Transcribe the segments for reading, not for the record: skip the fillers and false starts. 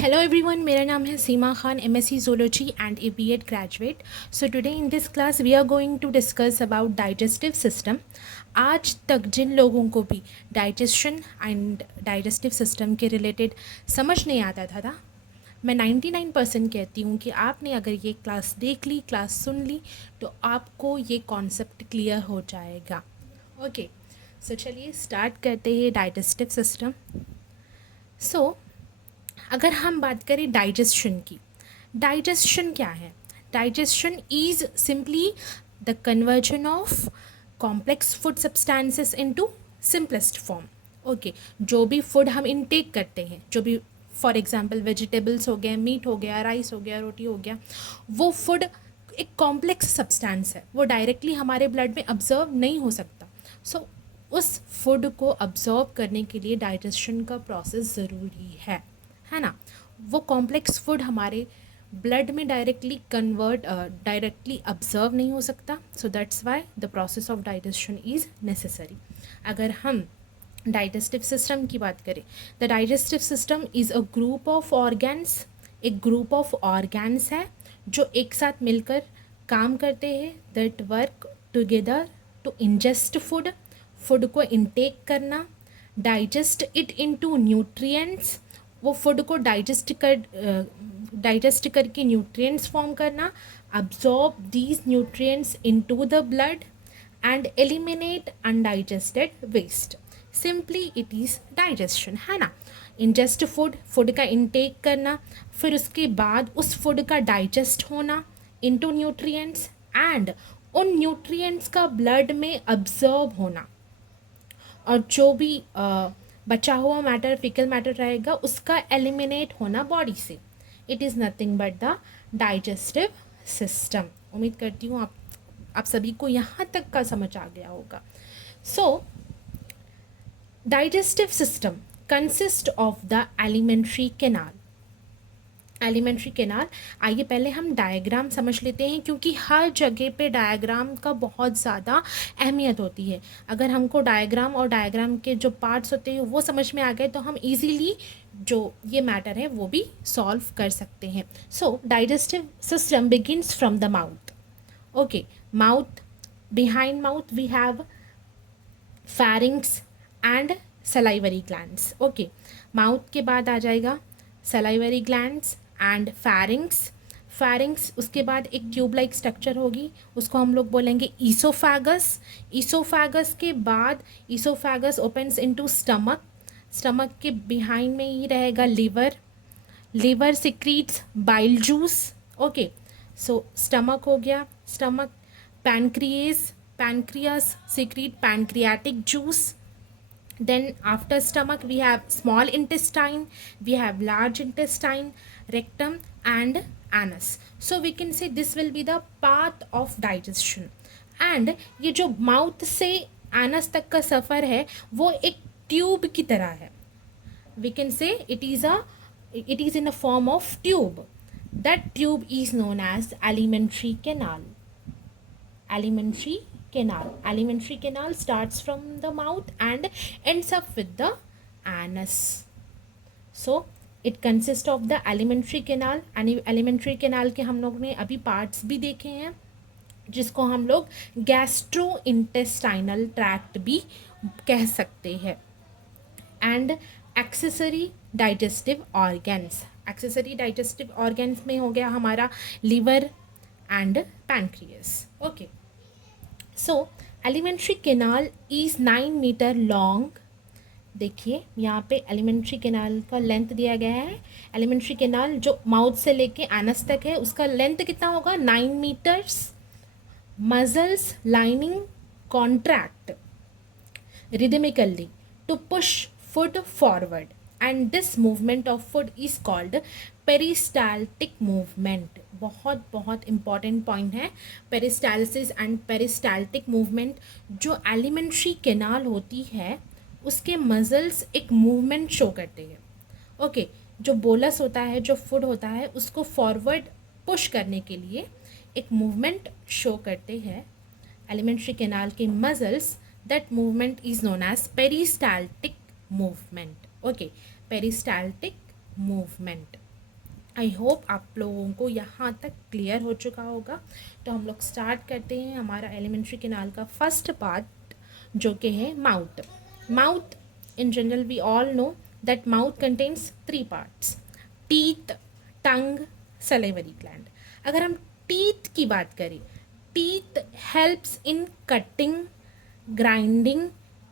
Hello everyone, मेरा नाम है सीमा Khan, MSc Zoology and a B.Ed graduate. So today in this class we are going to discuss about digestive system. आज तक जिन लोगों को भी डाइजेशन एंड डाइजेस्टिव सिस्टम के रिलेटेड समझ नहीं आता था मैं 99% कहती हूँ कि आपने अगर ये क्लास देख ली, क्लास सुन ली, तो आपको ये कॉन्सेप्ट क्लियर हो जाएगा. ओके, सो चलिए स्टार्ट करते हैं डाइजेस्टिव सिस्टम. सो अगर हम बात करें डाइजेशन की, डाइजेशन क्या है? Digestion is simply the conversion of complex food substances into simplest form. Okay, जो भी फूड हम इनटेक करते हैं, जो भी फॉर एग्जांपल वेजिटेबल्स हो गए, मीट हो गया, राइस हो गया, रोटी हो गया, वो फूड एक कॉम्प्लेक्स सब्सटेंस है, वो डायरेक्टली हमारे ब्लड में ऑब्जर्व नहीं हो सकता. सो उस फूड को ऑब्जर्व करने के लिए डाइजेशन का प्रोसेस ज़रूरी है ना. वो कॉम्प्लेक्स फूड हमारे ब्लड में डायरेक्टली ऑब्जर्व नहीं हो सकता. So that's why the process of digestion is necessary. अगर हम डाइजेस्टिव सिस्टम की बात करें, the digestive system is a group of organs. एक ग्रुप ऑफ ऑर्गन्स है जो एक साथ मिलकर काम करते हैं, that work together to ingest food को इनटेक करना, डाइजेस्ट इट इनटू न्यूट्रिएंट्स, वो फूड को डाइजेस्ट करके न्यूट्रिएंट्स फॉर्म करना, absorb these nutrients into the blood and eliminate undigested waste. Simply it is digestion, है ना. इंजेस्ट फूड का intake करना, फिर उसके बाद उस फूड का डाइजेस्ट होना इनटू न्यूट्रिएंट्स एंड उन न्यूट्रिएंट्स का ब्लड में अब्जॉर्ब होना, और जो भी बचा हुआ मैटर, फिकल मैटर रहेगा, उसका एलिमिनेट होना बॉडी से. It is nothing but the digestive system. उम्मीद करती हूँ आप सभी को यहाँ तक का समझ आ गया होगा. So digestive system consist of the alimentary canal. Alimentary canal, आइए पहले हम डायग्राम समझ लेते हैं, क्योंकि हर जगह पे डायग्राम का बहुत ज़्यादा अहमियत होती है. अगर हमको डायग्राम और डायग्राम के जो पार्ट्स होते हैं वो समझ में आ गए तो हम इजीली जो ये मैटर है वो भी सॉल्व कर सकते हैं. So digestive system begins from the mouth. Okay, mouth, behind mouth we have pharynx and salivary glands. Okay, mouth के बाद आ जाएगा सलाइवरी ग्लैंड्स एंड फैरिंग्स. उसके बाद एक ट्यूब लाइक स्ट्रक्चर होगी, उसको हम लोग बोलेंगे ईसोफैगस के बाद ईसोफैगस ओपन्स इनटू स्टमक के बिहाइंड में ही रहेगा liver secretes bile juice. Okay, so stomach हो गया. Stomach, pancreas secrete pancreatic juice. Then after stomach we have small intestine, we have large intestine, rectum and anus. So we can say this will be the path of digestion. And ये जो mouth से anus तक का सफ़र है वो एक tube की तरह है. We can say it is in a form of tube. That tube is known as alimentary canal. Alimentary canal starts from the mouth and ends up with the anus. So it consists of the alimentary canal. Alimentary canal के हम लोग ने अभी parts भी देखे हैं, जिसको हम लोग गैस्ट्रो इंटेस्टाइनल ट्रैक्ट भी कह सकते हैं. एंड एक्सेसरी डाइजेस्टिव ऑर्गन्स में हो गया हमारा liver and pancreas. Okay, so alimentary canal is 9 metre long. देखिए यहाँ पे एलिमेंट्री कैनाल का लेंथ दिया गया है. एलिमेंट्री कैनाल जो माउथ से लेके एनस तक है उसका लेंथ कितना होगा? 9 metres. Muscles lining contract rhythmically to push food forward, and this movement of food is called peristaltic movement. बहुत बहुत इम्पॉर्टेंट पॉइंट है पेरिस्टालसिस एंड पेरिस्टाल्टिक मूवमेंट. जो एलिमेंट्री कैनाल होती है उसके मसल्स एक मूवमेंट शो करते हैं. ओके, जो बोलस होता है, जो फूड होता है, उसको फॉरवर्ड पुश करने के लिए एक मूवमेंट शो करते हैं एलिमेंट्री कैनाल के muscles. That movement is known as peristaltic movement. Okay, peristaltic movement. I hope आप लोगों को यहाँ तक क्लियर हो चुका होगा। तो हम लोग स्टार्ट करते हैं हमारा एलिमेंट्री कैनाल का फर्स्ट पार्ट, जो कि है mouth. Mouth, in general we all know that mouth contains 3 parts: teeth, tongue, salivary gland. अगर हम टीथ की बात करें, teeth helps in cutting, grinding,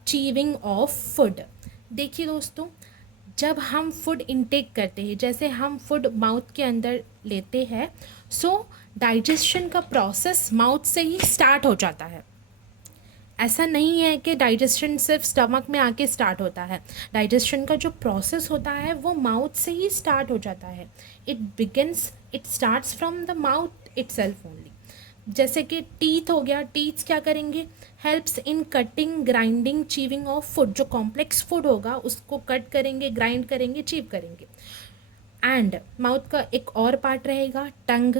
chewing of food. देखिए दोस्तों, जब हम फूड इनटेक करते हैं, जैसे हम फूड माउथ के अंदर लेते हैं, सो डाइजेशन का प्रोसेस माउथ से ही स्टार्ट हो जाता है। ऐसा नहीं है कि डाइजेशन सिर्फ स्टमक में आके स्टार्ट होता है। डाइजेशन का जो प्रोसेस होता है वो माउथ से ही स्टार्ट हो जाता है। It starts from the mouth itself only. जैसे कि टीथ हो गया, टीथ क्या करेंगे? Helps in cutting, grinding, chewing of food. जो कॉम्प्लेक्स फूड होगा उसको कट करेंगे, ग्राइंड करेंगे, चीव करेंगे। एंड माउथ का एक और पार्ट रहेगा tongue.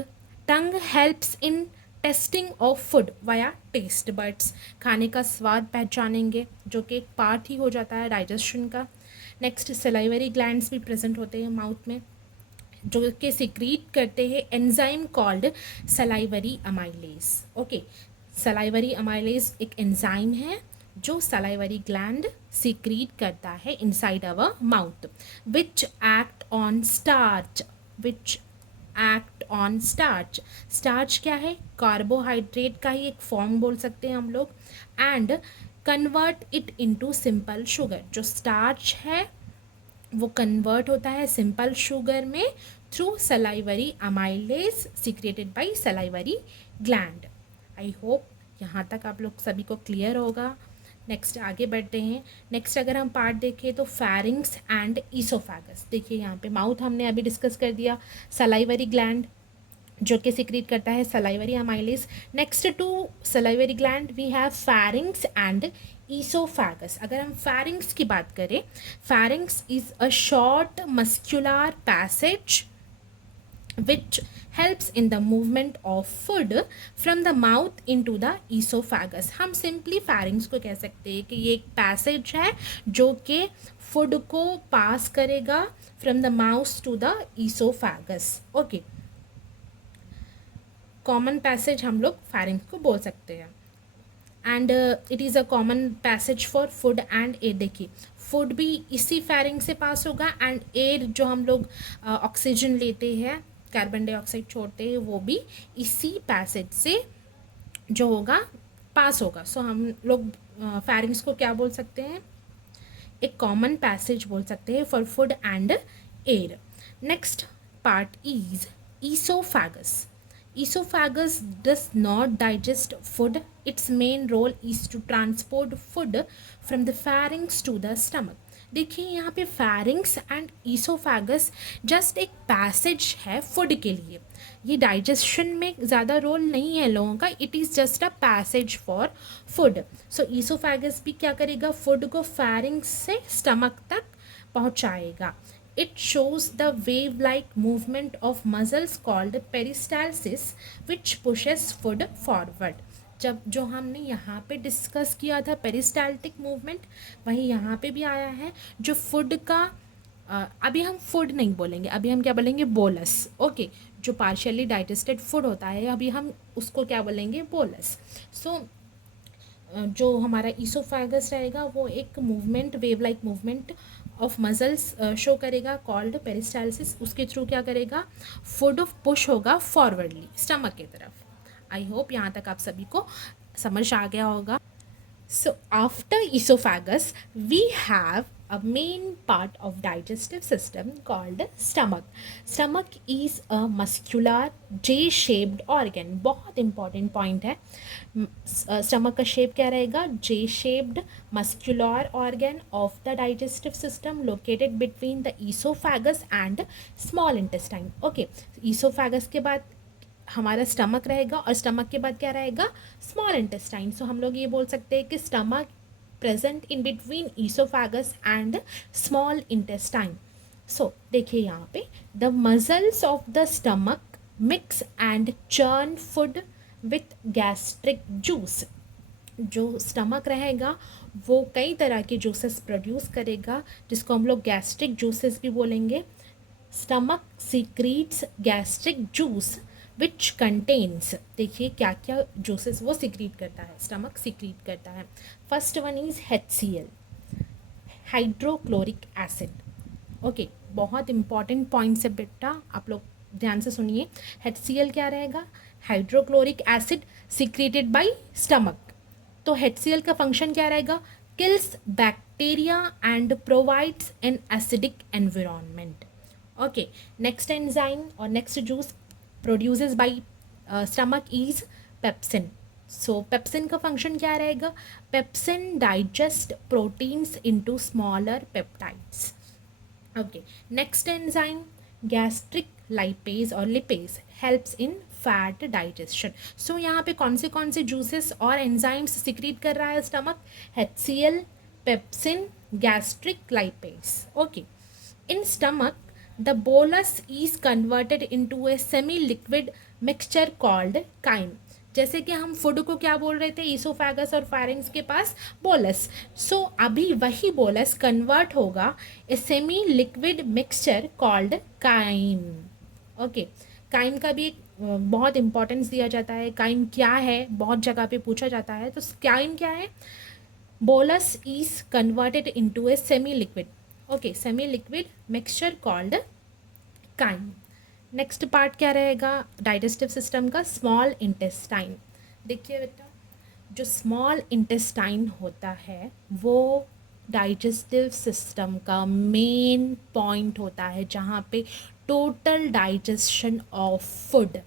Tongue helps in tasting of food via taste buds. खाने का स्वाद पहचानेंगे, जो कि एक पार्ट ही हो जाता है डाइजेशन का। नेक्स्ट, सलाइवरी ग्लैंड्स भी प्रेजेंट होते हैं माउथ में, जो कि सिक्रीट करते हैं enzyme called salivary amylase. Okay, salivary amylase एक एंजाइम है जो सलाइवरी ग्लैंड सिक्रीट करता है inside our mouth, which act on starch. Which act on starch. Starch क्या है? कार्बोहाइड्रेट का ही एक फॉर्म बोल सकते हैं हम लोग। And convert it into simple sugar. जो स्टार्च है वो कन्वर्ट होता है सिंपल शुगर में through salivary amylase secreted by salivary gland. I hope यहाँ तक आप लोग सभी को क्लियर होगा। नेक्स्ट आगे बढ़ते हैं। नेक्स्ट अगर हम पार्ट देखें तो फैरिंग्स एंड ईसोफेगस। देखिए यहाँ पे माउथ हमने अभी डिस्कस कर दिया, सलाइवरी ग्लैंड जो कि सिक्रीट करता है salivary amylase. Next to salivary gland we have pharynx and oesophagus. अगर हम फैरिंग्स की बात करें, pharynx is a short muscular passage which helps in the movement of food from the mouth into the esophagus। हम simply pharynx को कह सकते हैं कि ये एक पैसेज है जो कि फूड को पास करेगा from the mouth to the esophagus। Okay, common passage हम लोग pharynx को बोल सकते हैं। And it is a common passage for food and air. देखिए, फूड भी इसी फैरिंग से पास होगा एंड एयर जो हम लोग ऑक्सीजन लेते हैं, कार्बन डाइऑक्साइड छोड़ते हैं, वो भी इसी पैसेज से जो होगा पास होगा। सो हम लोग फैरिंग्स को क्या बोल सकते हैं? एक कॉमन पैसेज बोल सकते हैं for food and air. Next part is oesophagus. Esophagus does not digest food. Its main role is to transport food from the pharynx to the stomach। देखिए यहाँ पे pharynx एंड esophagus जस्ट एक passage है food के लिए। ये digestion में ज़्यादा रोल नहीं है लोगों का, it is just a passage for food. So esophagus भी क्या करेगा? फूड को pharynx से स्टमक तक पहुँचाएगा। It shows the wave-like movement of muscles called peristalsis, which pushes food forward। जब जो हमने यहाँ पे डिस्कस किया था पेरिस्टाल्टिक मूवमेंट, वही यहाँ पे भी आया है। जो फूड का अभी हम फूड नहीं बोलेंगे, अभी हम क्या बोलेंगे? बोलस। ओके, जो पार्शियली डाइजेस्टेड फूड होता है अभी हम उसको क्या बोलेंगे? बोलस। सो जो हमारा ईसोफेगस रहेगा वो एक movement, wave like movement of muscles show करेगा कॉल्ड पेरिस्टाल्सिस। उसके थ्रू क्या करेगा? फूड पुश होगा फॉरवर्डली स्टमक की तरफ। आई होप यहाँ तक आप सभी को समझ आ गया होगा। So after esophagus, we have a main part of digestive system called stomach. Stomach is a muscular J-shaped organ। बहुत important point है। stomach का shape क्या रहेगा? J-shaped muscular organ of the digestive system located between the esophagus and small intestine। Okay, esophagus के बाद हमारा stomach रहेगा और स्टमक के बाद क्या रहेगा? Small intestine. सो हम लोग ये बोल सकते हैं कि stomach present in between oesophagus and small intestine. So देखिए यहाँ पे the muscles of the stomach mix and churn food with gastric juice. जो स्टमक रहेगा वो कई तरह के जूसेस प्रोड्यूस करेगा, जिसको हम लोग गैस्ट्रिक जूसेस भी बोलेंगे। Stomach secretes gastric juice which contains, देखिए क्या क्या जूसेस वो सीक्रीट करता है, स्टमक सीक्रीट करता है। First one is HCl, hydrochloric acid. Okay, बहुत इंपॉर्टेंट पॉइंट्स है बेटा, आप लोग ध्यान से सुनिए। HCl क्या रहेगा, hydrochloric acid secreted by stomach. तो HCl का फंक्शन क्या रहेगा, kills bacteria and provides an acidic environment. Okay, next enzyme और next juice produces by stomach is pepsin. So pepsin का फंक्शन क्या रहेगा, pepsin digest proteins into smaller peptides. Okay, next enzyme gastric lipase और lipase helps in fat digestion. So यहाँ पे कौन से juices और एंजाइम्स सिक्रीट कर रहा है stomach, HCl, pepsin, gastric lipase. Okay, in stomach the bolus is converted into a semi liquid mixture called chyme। जैसे कि हम फूड को क्या बोल रहे थे, ईसोफेगस और फारिंग्स के पास बोलस। सो अभी वही बोलस कन्वर्ट होगा a semi liquid mixture called chyme. Okay, chyme का भी एक बहुत इंपॉर्टेंस दिया जाता है। काइम क्या है, बहुत जगह पे पूछा जाता है। तो काइम क्या है, bolus is converted into a semi liquid, okay, semi liquid mixture called chyme। Next part क्या रहेगा डाइजेस्टिव सिस्टम का, स्मॉल इंटेस्टाइन। देखिए बेटा, जो स्मॉल इंटेस्टाइन होता है वो डाइजेस्टिव सिस्टम का मेन पॉइंट होता है, जहाँ पे total digestion of food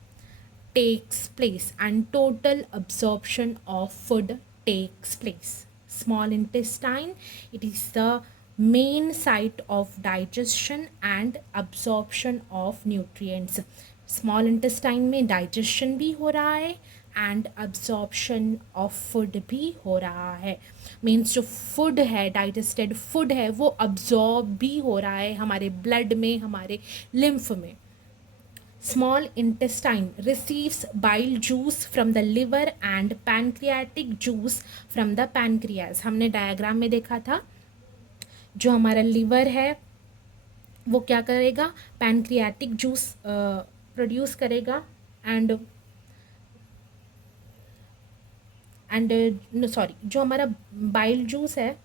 takes place and total absorption of food takes place. Small intestine, it is the main site of digestion and absorption of nutrients। small intestine में digestion भी हो रहा है and absorption of food भी हो रहा है। Means जो फूड है, डाइजेस्टेड फूड है, वो absorb भी हो रहा है हमारे ब्लड में, हमारे lymph में। Small intestine receives bile juice from the liver and pancreatic juice from the pancreas। हमने डायग्राम में देखा था, जो हमारा लिवर है वो क्या करेगा, पैनक्रियाटिक जूस प्रोड्यूस करेगा एंड सॉरी, जो हमारा बाइल जूस है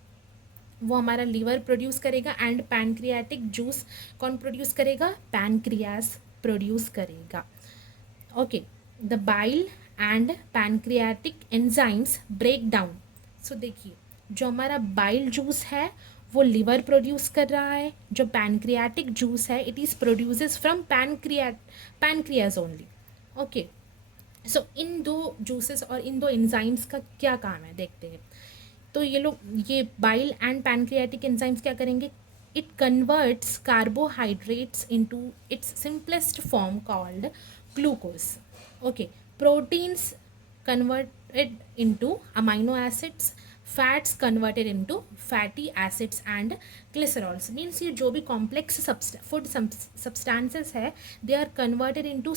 वो हमारा लीवर प्रोड्यूस करेगा एंड पैनक्रियाटिक जूस कौन प्रोड्यूस करेगा, पैनक्रियास प्रोड्यूस करेगा। Okay, the bile and pancreatic enzymes break down. So देखिए, जो हमारा बाइल जूस है वो लिवर प्रोड्यूस कर रहा है, जो पैनक्रियाटिक जूस है it is produces from pancreas only. Okay, so इन दो जूसेस और इन दो एंजाइम्स का क्या काम है देखते हैं। तो ये बाइल एंड पैनक्रियाटिक एंजाइम्स क्या करेंगे, it converts carbohydrates into its simplest form called glucose. Okay, proteins converted into amino acids, fats converted into fatty acids and glycerols. Means ये जो भी कॉम्प्लेक्स फूड सब्सटेंसेस है they are converted into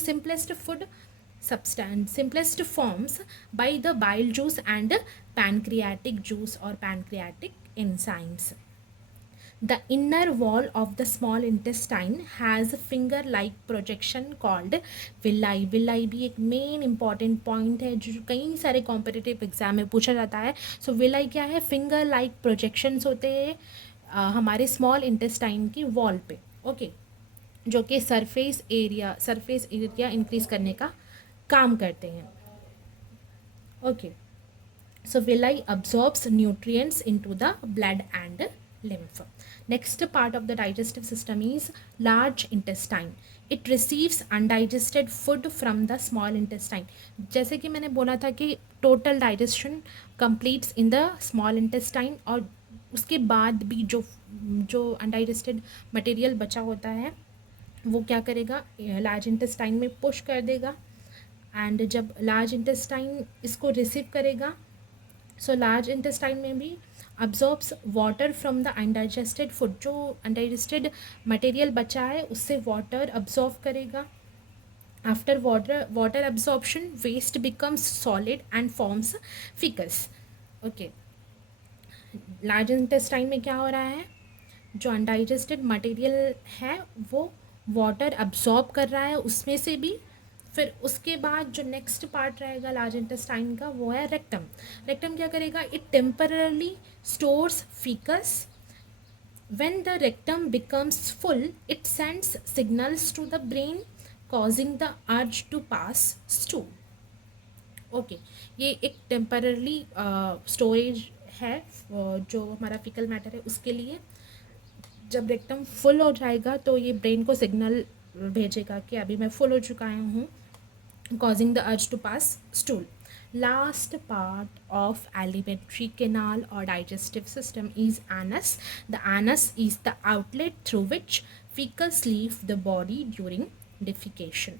simplest forms by the bile juice and pancreatic juice or pancreatic enzymes। The inner wall of the small intestine has a finger like projection called villi। villi भी एक main important point है जो कई सारे competitive exam में पूछा जाता है। सो विलाई क्या है, फिंगर लाइक प्रोजेक्शंस होते हैं हमारे स्मॉल इंटेस्टाइन की वॉल पे। ओके, जो कि सरफेस एरिया इंक्रीज करने का काम करते हैं। Okay, so villi absorbs nutrients into the blood and lymph। next part of the digestive system is large intestine। it receives undigested food from the small intestine। जैसे कि मैंने बोला था कि total digestion completes in the small intestine, और उसके बाद भी जो undigested material बचा होता है वो क्या करेगा, लार्ज इंटेस्टाइन में पुश कर देगा एंड जब लार्ज इंटेस्टाइन इसको रिसीव करेगा, सो लार्ज इंटेस्टाइन में भी absorbs water from the undigested food. जो अनडाइजेस्टेड मटेरियल बचा है उससे वाटर अब्जॉर्व करेगा। After water absorption waste becomes solid and forms faeces. Okay, large intestine में क्या हो रहा है, जो अनडाइजेस्टेड मटेरियल है वो वाटर अब्जॉर्ब कर रहा है उसमें से भी। फिर उसके बाद जो नेक्स्ट पार्ट रहेगा लार्ज इंटेस्टाइन का वो है रेक्टम। रेक्टम क्या करेगा, it temporarily stores faeces. when the rectum becomes full it sends signals to the brain causing the urge to pass stool। Okay ये एक टेम्पररी स्टोरेज है जो हमारा फीकल मैटर है उसके लिए। जब रेक्टम फुल हो जाएगा तो ये ब्रेन को सिग्नल भेजेगा कि अभी मैं फुल हो चुका हूँ, causing the urge to pass stool। Last part of alimentary canal or digestive system is anus। The anus is the outlet through which fecals leave the body during defecation।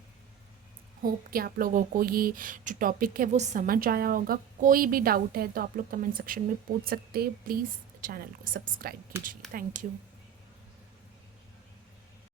Hope कि आप लोगों को ये जो topic है वो समझ आया होगा। कोई भी डाउट है तो आप लोग कमेंट सेक्शन में पूछ सकते हैं। प्लीज़ चैनल को सब्सक्राइब कीजिए। Thank you.